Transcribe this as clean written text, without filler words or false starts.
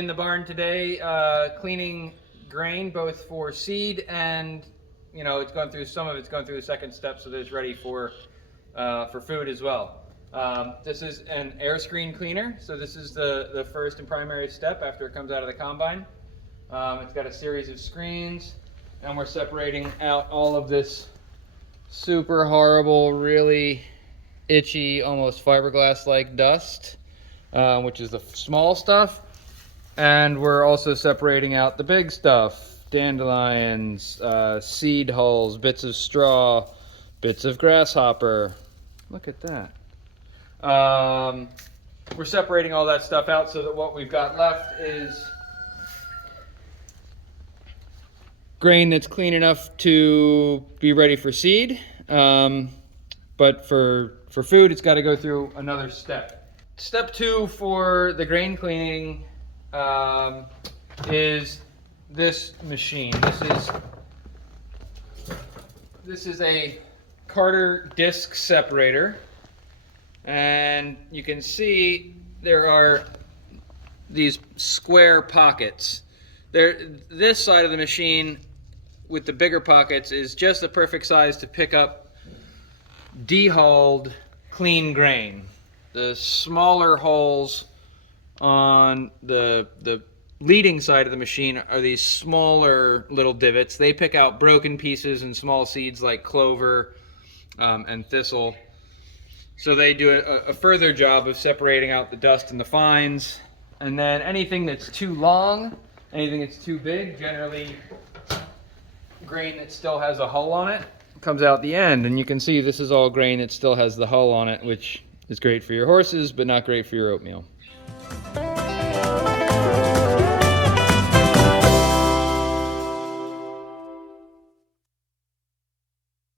in the barn today cleaning grain, both for seed and, you know, it's gone through, some of it's gone through the second step, so that it's ready for food as well. This is an air screen cleaner, so this is the first and primary step after it comes out of the combine. It's got a series of screens, and we're separating out all of this super horrible, really itchy, almost fiberglass-like dust, which is the small stuff. And we're also separating out the big stuff, dandelions, seed hulls, bits of straw, bits of grasshopper. Look at that. We're separating all that stuff out so that what we've got left is grain that's clean enough to be ready for seed, but for food it's got to go through another step. Step 2 for the grain cleaning is this machine. This is a Carter disc separator, and you can see there are these square pockets. This side of the machine with the bigger pockets is just the perfect size to pick up dehulled clean grain. The smaller holes on the leading side of the machine are these smaller little divots. They pick out broken pieces and small seeds like clover and thistle. So they do a further job of separating out the dust and the fines. And then anything that's too long, anything that's too big, generally grain that still has a hull on it, comes out the end. And you can see this is all grain that still has the hull on it, which is great for your horses, but not great for your oatmeal.